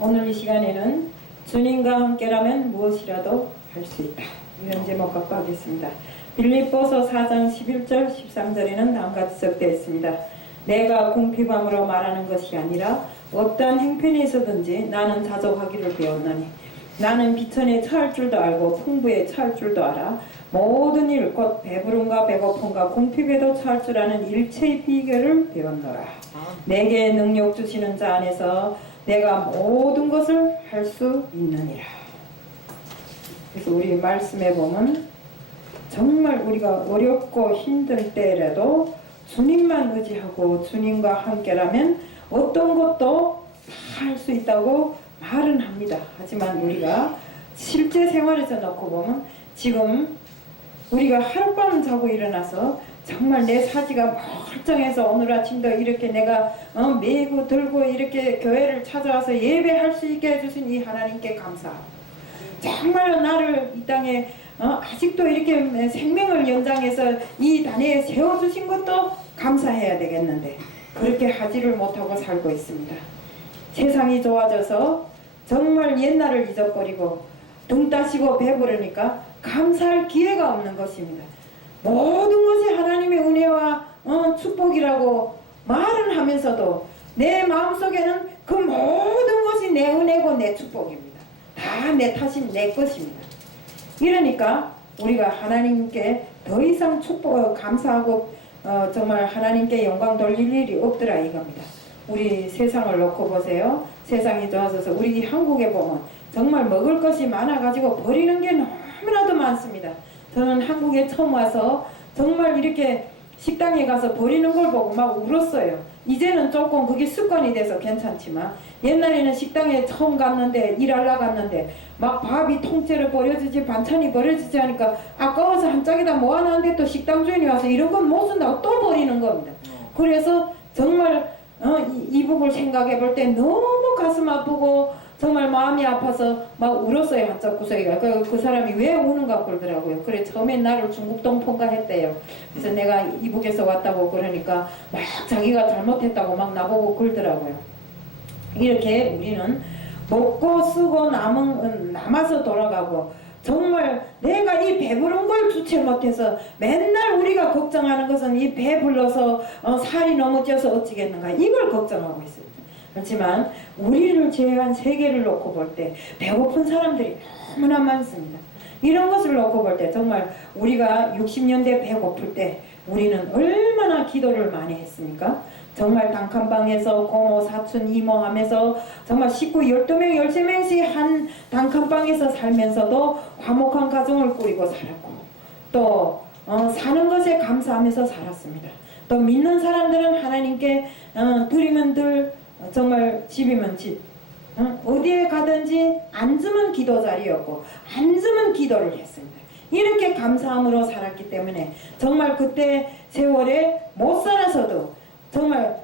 오늘 이 시간에는 주님과 함께라면 무엇이라도 할 수 있다, 이런 제목 갖고 하겠습니다. 빌립보서 4장 11절 13절에는 다음같이 적되어 있습니다. 내가 궁핍함으로 말하는 것이 아니라 어떠한 행편에 있어든지 나는 자족하기를 배웠나니 나는 비천에 처할 줄도 알고 풍부에 처할 줄도 알아 모든 일 곧 배부름과 배고픔과 궁핍에도 처할 줄 아는 일체의 비결을 배웠노라. 내게 능력 주시는 자 안에서 내가 모든 것을 할 수 있느니라. 그래서 우리 말씀에 보면 정말 우리가 어렵고 힘들 때라도 주님만 의지하고 주님과 함께라면 어떤 것도 다 할 수 있다고 말은 합니다. 하지만 우리가 실제 생활에서 놓고 보면 지금 우리가 하룻밤 자고 일어나서 정말 내 사지가 멀쩡해서 오늘 아침도 이렇게 내가 메고 들고 이렇게 교회를 찾아와서 예배할 수 있게 해주신 이 하나님께 감사하고, 정말로 나를 이 땅에 아직도 이렇게 생명을 연장해서 이 단에 세워주신 것도 감사해야 되겠는데 그렇게 하지를 못하고 살고 있습니다. 세상이 좋아져서 정말 옛날을 잊어버리고 등 따시고 배부르니까 감사할 기회가 없는 것입니다. 모든 것이 하나님의 은혜와 축복이라고 말은 하면서도 내 마음속에는 그 모든 것이 내 은혜고 내 축복입니다. 다 내 탓이 내 것입니다. 이러니까 우리가 하나님께 더 이상 감사하고 정말 하나님께 영광 돌릴 일이 없더라 이겁니다. 우리 세상을 놓고 보세요. 세상이 좋아져서 우리 한국에 보면 정말 먹을 것이 많아가지고 버리는 게 너무나도 많습니다. 저는 한국에 처음 와서 정말 이렇게 식당에 가서 버리는 걸 보고 막 울었어요. 이제는 조금 그게 습관이 돼서 괜찮지만 옛날에는 식당에 처음 갔는데 일하러 갔는데 막 밥이 통째로 버려지지 반찬이 버려지지 하니까 아까워서 한 짝에다 모아놨는데 또 식당 주인이 와서 이런 건 못 쓴다고 또 버리는 겁니다. 그래서 정말 이북을 생각해 볼 때 너무 가슴 아프고 정말 마음이 아파서 막 울었어요. 한쪽 구석이가. 그 사람이 왜 우는가 그러더라고요. 그래 처음엔 나를 중국 동포인가 했대요. 그래서 내가 이북에서 왔다고 그러니까 막 자기가 잘못했다고 막 나보고 그러더라고요. 이렇게 우리는 먹고 쓰고 남아서 돌아가고 정말 내가 이 배부른 걸 주체 못해서 맨날 우리가 걱정하는 것은 이 배 불러서 살이 너무 쪄서 어찌겠는가 이걸 걱정하고 있어요. 그렇지만 우리를 제외한 세계를 놓고 볼 때 배고픈 사람들이 너무나 많습니다. 이런 것을 놓고 볼 때 정말 우리가 60년대 배고플 때 우리는 얼마나 기도를 많이 했습니까? 정말 단칸방에서 고모, 사촌, 이모 하면서 정말 식구 12명, 13명씩 한 단칸방에서 살면서도 화목한 가정을 꾸리고 살았고 또 사는 것에 감사하면서 살았습니다. 또 믿는 사람들은 하나님께 드리면 들 정말 집이면 집 어디에 가든지 앉으면 기도 자리였고 앉으면 기도를 했습니다. 이렇게 감사함으로 살았기 때문에 정말 그때 세월에 못 살아서도 정말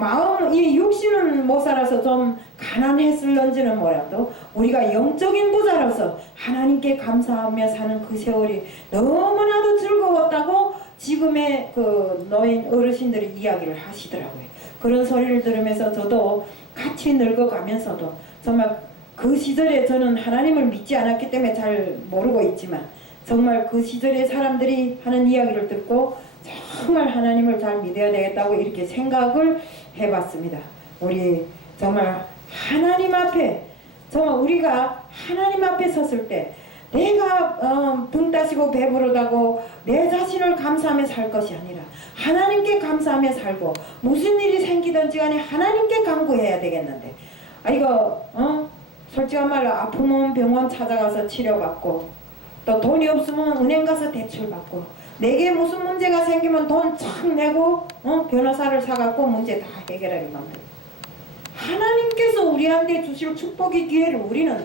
마음 이 육신은 못 살아서 좀 가난했을런지는 몰라도 우리가 영적인 부자로서 하나님께 감사하며 사는 그 세월이 너무나도 즐거웠다고 지금의 그 노인 어르신들이 이야기를 하시더라고요. 그런 소리를 들으면서 저도 같이 늙어가면서도 정말 그 시절에 저는 하나님을 믿지 않았기 때문에 잘 모르고 있지만 정말 그 시절의 사람들이 하는 이야기를 듣고 정말 하나님을 잘 믿어야 되겠다고 이렇게 생각을 해봤습니다. 우리 정말 하나님 앞에 정말 우리가 하나님 앞에 섰을 때 내가 등 따시고 배부르다고 내 자신을 감사하며 살 것이 아니라 하나님께 감사하며 살고 무슨 일이 생기든지 간에 하나님께 간구해야 되겠는데 이거 솔직한 말로 아프면 병원 찾아가서 치료받고 또 돈이 없으면 은행 가서 대출받고 내게 무슨 문제가 생기면 돈 착 내고 변호사를 사갖고 문제 다 해결하게 만들고 하나님께서 우리한테 주실 축복의 기회를 우리는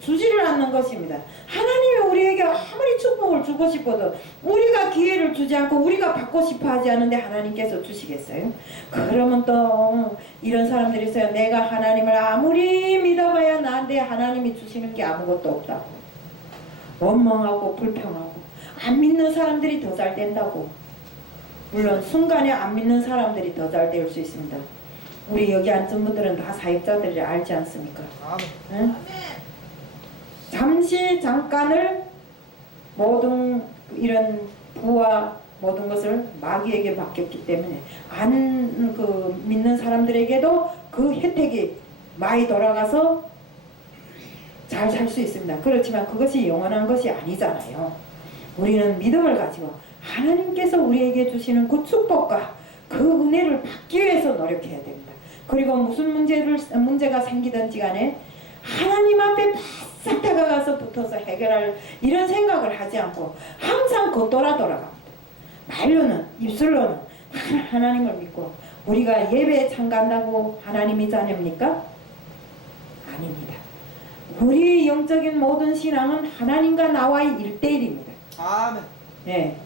주지를 않는 것입니다. 하나님이 우리에게 아무리 축복을 주고 싶어도 우리가 기회를 주지 않고 우리가 받고 싶어 하지 않은데 하나님께서 주시겠어요? 그러면 또 이런 사람들이 있어요. 내가 하나님을 아무리 믿어봐야 나한테 하나님이 주시는 게 아무것도 없다고 원망하고 불평하고 안 믿는 사람들이 더 잘 된다고. 물론 순간에 안 믿는 사람들이 더 잘 될 수 있습니다. 우리 여기 앉은 분들은 다 사역자들이 알지 않습니까? 응? 잠시 잠깐을 모든 이런 부와 모든 것을 마귀에게 맡겼기 때문에 믿는 사람들에게도 그 혜택이 많이 돌아가서 잘 살 수 있습니다. 그렇지만 그것이 영원한 것이 아니잖아요. 우리는 믿음을 가지고 하나님께서 우리에게 주시는 그 축복과 그 은혜를 받기 위해서 노력해야 됩니다. 그리고 무슨 문제가 생기든지 간에 하나님 앞에 바싹 다가가서 붙어서 해결할 이런 생각을 하지 않고 항상 겉돌아 돌아갑니다. 말로는 입술로는 하나님을 믿고 우리가 예배에 참가한다고 하나님이 자녀입니까? 아닙니다. 우리 영적인 모든 신앙은 하나님과 나와의 1대1입니다. 아멘. 예,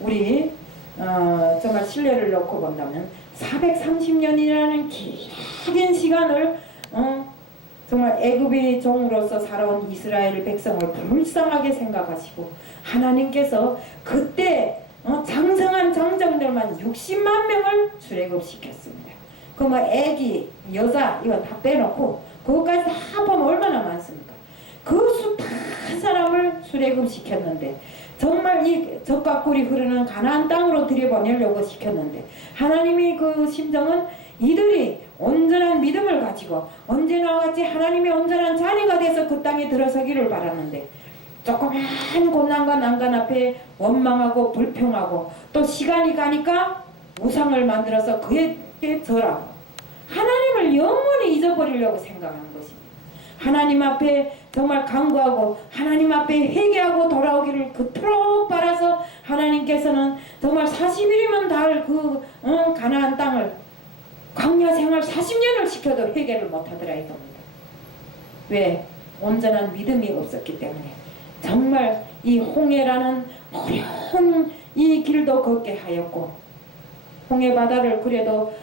우리 정말 신뢰를 놓고 본다면 430년이라는 긴 시간을 정말 애굽의 종으로서 살아온 이스라엘 백성을 불쌍하게 생각하시고 하나님께서 그때 장성한 장정들만 60만 명을 출애굽시켰습니다. 그 애기, 여자 이거 다 빼놓고 그것까지 다 합하면 얼마나 많습니까? 그 수 다 사람을 출애굽시켰는데 정말 이 젖과 꿀이 흐르는 가나안 땅으로 들여보내려고 시켰는데 하나님의 그 심정은 이들이 온전한 믿음을 가지고 언제나 같이 하나님의 온전한 자녀가 돼서 그 땅에 들어서기를 바랐는데 조그만 고난과 난간 앞에 원망하고 불평하고 또 시간이 가니까 우상을 만들어서 그에게 절하고 하나님을 영원히 잊어버리려고 생각하는 것입니다. 하나님 앞에 정말 간구하고 하나님 앞에 회개하고 돌아오기를 그토록 바라서 하나님께서는 정말 40일이면 달 가나안 땅을 광야 생활 40년을 시켜도 회개를 못하더라 이겁니다. 왜? 온전한 믿음이 없었기 때문에 정말 이 홍해라는 어려운 이 길도 걷게 하였고 홍해 바다를 그래도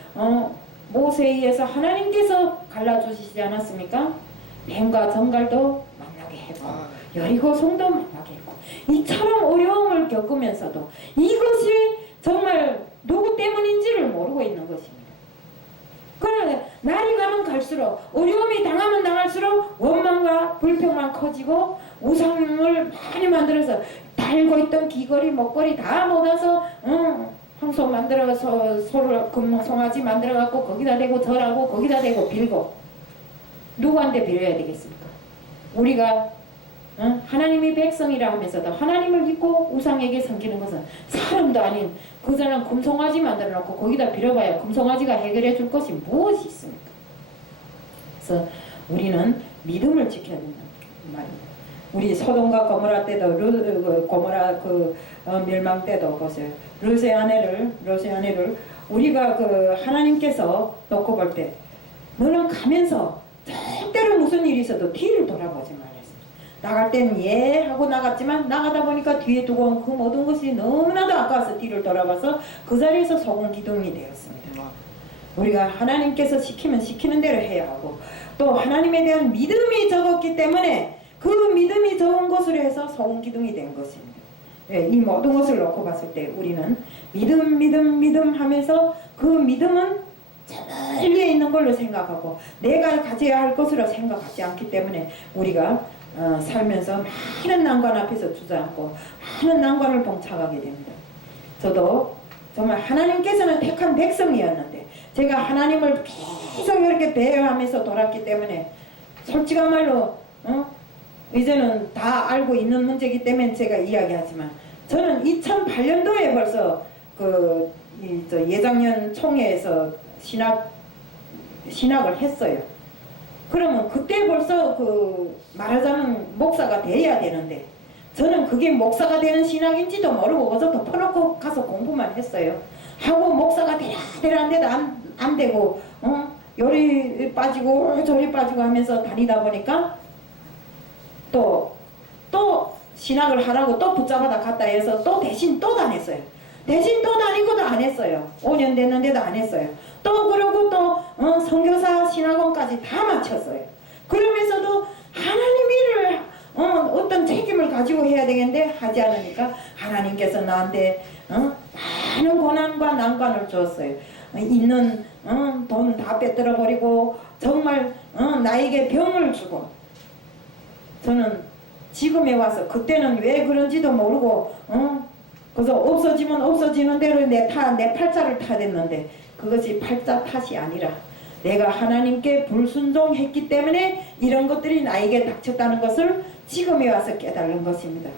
모세에 의해서 하나님께서 갈라주시지 않았습니까? 뱀과 정갈도 만나게 했고 여리고 성도 만나게 했고 이처럼 어려움을 겪으면서도 이것이 정말 누구 때문인지를 모르고 있는 것입니다. 그러나 날이 가면 갈수록 어려움이 당하면 당할수록 원망과 불평만 커지고 우상을 많이 만들어서 달고 있던 귀걸이 목걸이 다 모아서 황소 만들어서 송아지 만들어갖고 거기다 대고 절하고 거기다 대고 빌고 누구한테 빌어야 되겠습니까? 우리가 하나님의 백성이라 하면서도 하나님을 믿고 우상에게 섬기는 것은 사람도 아닌 그자는 금송아지 만들어 놓고 거기다 빌어봐야 금송아지가 해결해 줄 것이 무엇이 있습니까? 그래서 우리는 믿음을 지켜야 된다는 말입니다. 우리 소돔과 고모라 때도 고모라 멸망 때도 보세요. 롯의 아내를 우리가 하나님께서 놓고 볼 때 너는 가면서 절대로 무슨 일이 있어도 뒤를 돌아보지 말랬습니다. 나갈 때는 예 하고 나갔지만 나가다 보니까 뒤에 두고 온 그 모든 것이 너무나도 아까워서 뒤를 돌아봐서 그 자리에서 소금 기둥이 되었습니다. 우리가 하나님께서 시키면 시키는 대로 해야 하고 또 하나님에 대한 믿음이 적었기 때문에 그 믿음이 적은 것으로 해서 소금 기둥이 된 것입니다. 예, 이 모든 것을 놓고 봤을 때 우리는 믿음 하면서 그 믿음은 진리에 있는 걸로 생각하고 내가 가져야 할 것으로 생각하지 않기 때문에 우리가 살면서 많은 난관 앞에서 주저앉고 많은 난관을 봉착하게 됩니다. 저도 정말 하나님께서는 택한 백성이었는데 제가 하나님을 계속 이렇게 대하면서 돌았기 때문에 솔직한 말로 이제는 다 알고 있는 문제이기 때문에 제가 이야기하지만 저는 2008년도에 벌써 예장년 총회에서 신학을 했어요. 그러면 그때 벌써 말하자면 목사가 돼야 되는데 저는 그게 목사가 되는 신학인지도 모르고 그저 덮어놓고 가서 공부만 했어요. 하고 목사가 되라 한데도 안 되고 요리 빠지고 저리 빠지고 하면서 다니다 보니까 또 신학을 하라고 또 붙잡아다 갔다 해서 또 대신 또 다녔어요. 대신 또 다니고도 안 했어요. 5년 됐는데도 안 했어요. 또 그러고 또 선교사 신학원까지 다 마쳤어요. 그러면서도 하나님 일을 어떤 책임을 가지고 해야 되겠는데 하지 않으니까 하나님께서 나한테 많은 고난과 난관을 주었어요. 있는 돈 다 빼들어 버리고 정말 나에게 병을 주고, 저는 지금에 와서 그때는 왜 그런지도 모르고 그래서 없어지면 없어지는 대로 내 팔자를 타댔는데, 그것이 팔자 탓이 아니라 내가 하나님께 불순종했기 때문에 이런 것들이 나에게 닥쳤다는 것을 지금에 와서 깨달은 것입니다.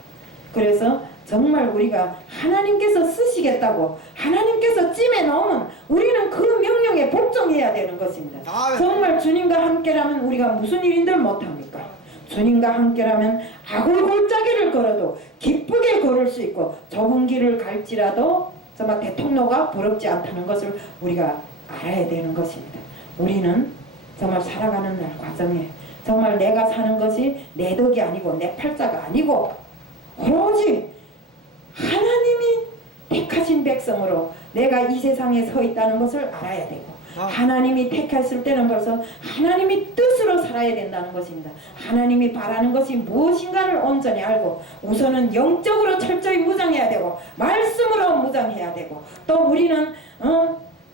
그래서 정말 우리가 하나님께서 쓰시겠다고 하나님께서 찜해 넣으면 우리는 그 명령에 복종해야 되는 것입니다. 정말 주님과 함께라면 우리가 무슨 일인들 못합니까? 주님과 함께라면 아굴 골짜기를 걸어도 기쁘게 걸을 수 있고, 좁은 길을 갈지라도 정말 대통로가 부럽지 않다는 것을 우리가 알아야 되는 것입니다. 우리는 정말 살아가는 날 과정에 정말 내가 사는 것이 내 덕이 아니고 내 팔자가 아니고 오로지 하나님이 택하신 백성으로 내가 이 세상에 서 있다는 것을 알아야 되고, 하나님이 택했을 때는 벌써 하나님이 뜻으로 살아야 된다는 것입니다. 하나님이 바라는 것이 무엇인가를 온전히 알고, 우선은 영적으로 철저히 무장해야 되고 말씀으로 무장해야 되고, 또 우리는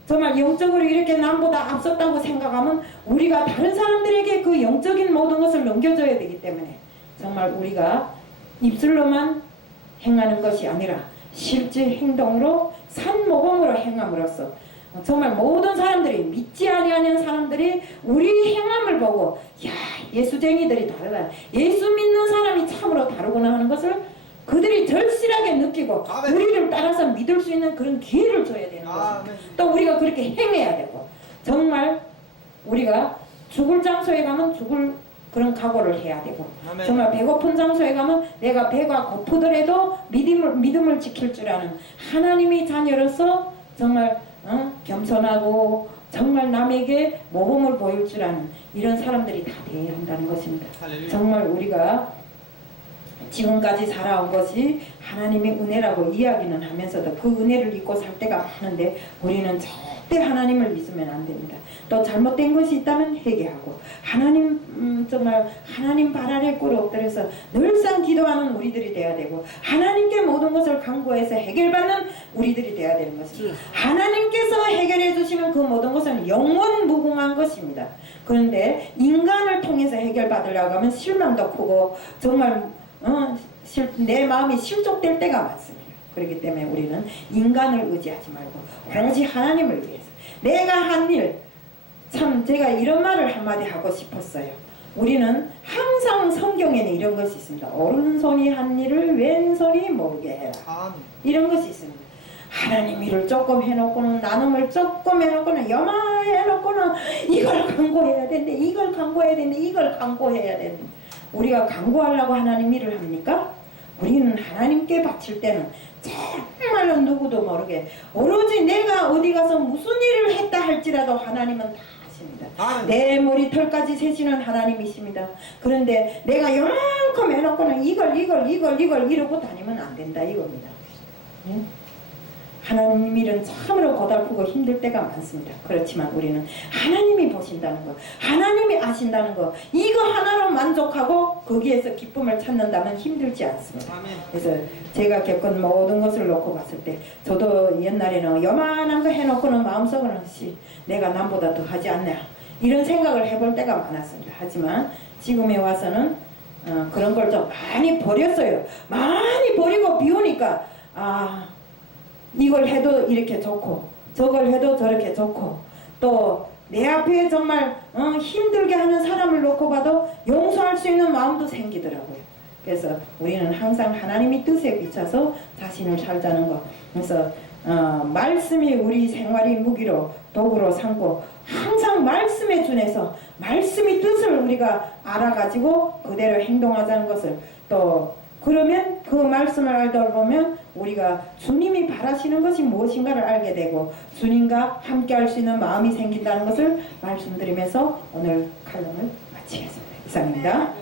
정말 영적으로 이렇게 남보다 앞섰다고 생각하면 우리가 다른 사람들에게 그 영적인 모든 것을 넘겨줘야 되기 때문에, 정말 우리가 입술로만 행하는 것이 아니라 실제 행동으로 산모범으로 행함으로써 정말 모든 사람들이, 믿지 아니하는 사람들이 우리 행함을 보고 야, 예수쟁이들이 다르다, 예수 믿는 사람이 참으로 다르구나 하는 것을 그들이 절실하게 느끼고 우리를 따라서 믿을 수 있는 그런 기회를 줘야 되는 것입니다. 또 우리가 그렇게 행해야 되고, 정말 우리가 죽을 장소에 가면 죽을 그런 각오를 해야 되고, 정말 배고픈 장소에 가면 내가 배가 고프더라도 믿음을 지킬 줄 아는 하나님의 자녀로서 정말 겸손하고 정말 남에게 모범을 보일 줄 아는 이런 사람들이 다 되어야 한다는 것입니다. 정말 우리가 지금까지 살아온 것이 하나님의 은혜라고 이야기는 하면서도 그 은혜를 잊고 살 때가 많은데, 우리는 절대 하나님을 잊으면 안 됩니다. 또 잘못된 것이 있다면 회개하고, 하나님 정말 하나님 발 아래 꿇어 엎드려서 늘상 기도하는 우리들이 되어야 되고, 하나님께 모든 것을 간구해서 해결받는 우리들이 되어야 되는 것입니다. 하나님께서 해결해 주시는 그 모든 것은 영원 무궁한 것입니다. 그런데 인간을 통해서 해결받으려고 하면 실망도 크고 정말 내 마음이 실족될 때가 많습니다. 그렇기 때문에 우리는 인간을 의지하지 말고 오로지 하나님을 위해서 내가 한 일, 참 제가 이런 말을 한마디 하고 싶었어요. 우리는 항상 성경에는 이런 것이 있습니다. 오른손이 한 일을 왼손이 모르게 해라, 이런 것이 있습니다. 하나님 일을 조금 해놓고는, 나눔을 조금 해놓고는, 여마해놓고는 이걸 강구해야 되는데, 이걸 강구해야 되는데, 이걸 강구해야 되는데, 우리가 강구하려고 하나님 일을 합니까? 우리는 하나님께 바칠 때는 정말로 누구도 모르게 오로지 내가 어디 가서 무슨 일을 했다 할지라도 하나님은 다 아십니다. 내 머리털까지 세시는 하나님이십니다. 그런데 내가 요만큼 해놓고는 이걸 이러고 다니면 안 된다 이겁니다. 네? 하나님 일은 참으로 고달프고 힘들 때가 많습니다. 그렇지만 우리는 하나님이 보신다는 것, 하나님이 아신다는 것, 이거 하나로 만족하고 거기에서 기쁨을 찾는다면 힘들지 않습니다. 그래서 제가 겪은 모든 것을 놓고 봤을 때, 저도 옛날에는 요만한 거 해놓고는 마음속으로는 내가 남보다 더 하지 않나 이런 생각을 해볼 때가 많았습니다. 하지만 지금에 와서는 그런 걸 좀 많이 버렸어요. 많이 버리고 비우니까 이걸 해도 이렇게 좋고 저걸 해도 저렇게 좋고, 또 내 앞에 정말 힘들게 하는 사람을 놓고 봐도 용서할 수 있는 마음도 생기더라고요. 그래서 우리는 항상 하나님의 뜻에 비춰서 자신을 살자는 것, 그래서 말씀이 우리 생활의 무기로 도구로 삼고, 항상 말씀에 준해서 말씀의 뜻을 우리가 알아가지고 그대로 행동하자는 것을, 또 그러면 그 말씀을 알다 보면 우리가 주님이 바라시는 것이 무엇인가를 알게 되고 주님과 함께 할 수 있는 마음이 생긴다는 것을 말씀드리면서 오늘 칼럼을 마치겠습니다. 이상입니다.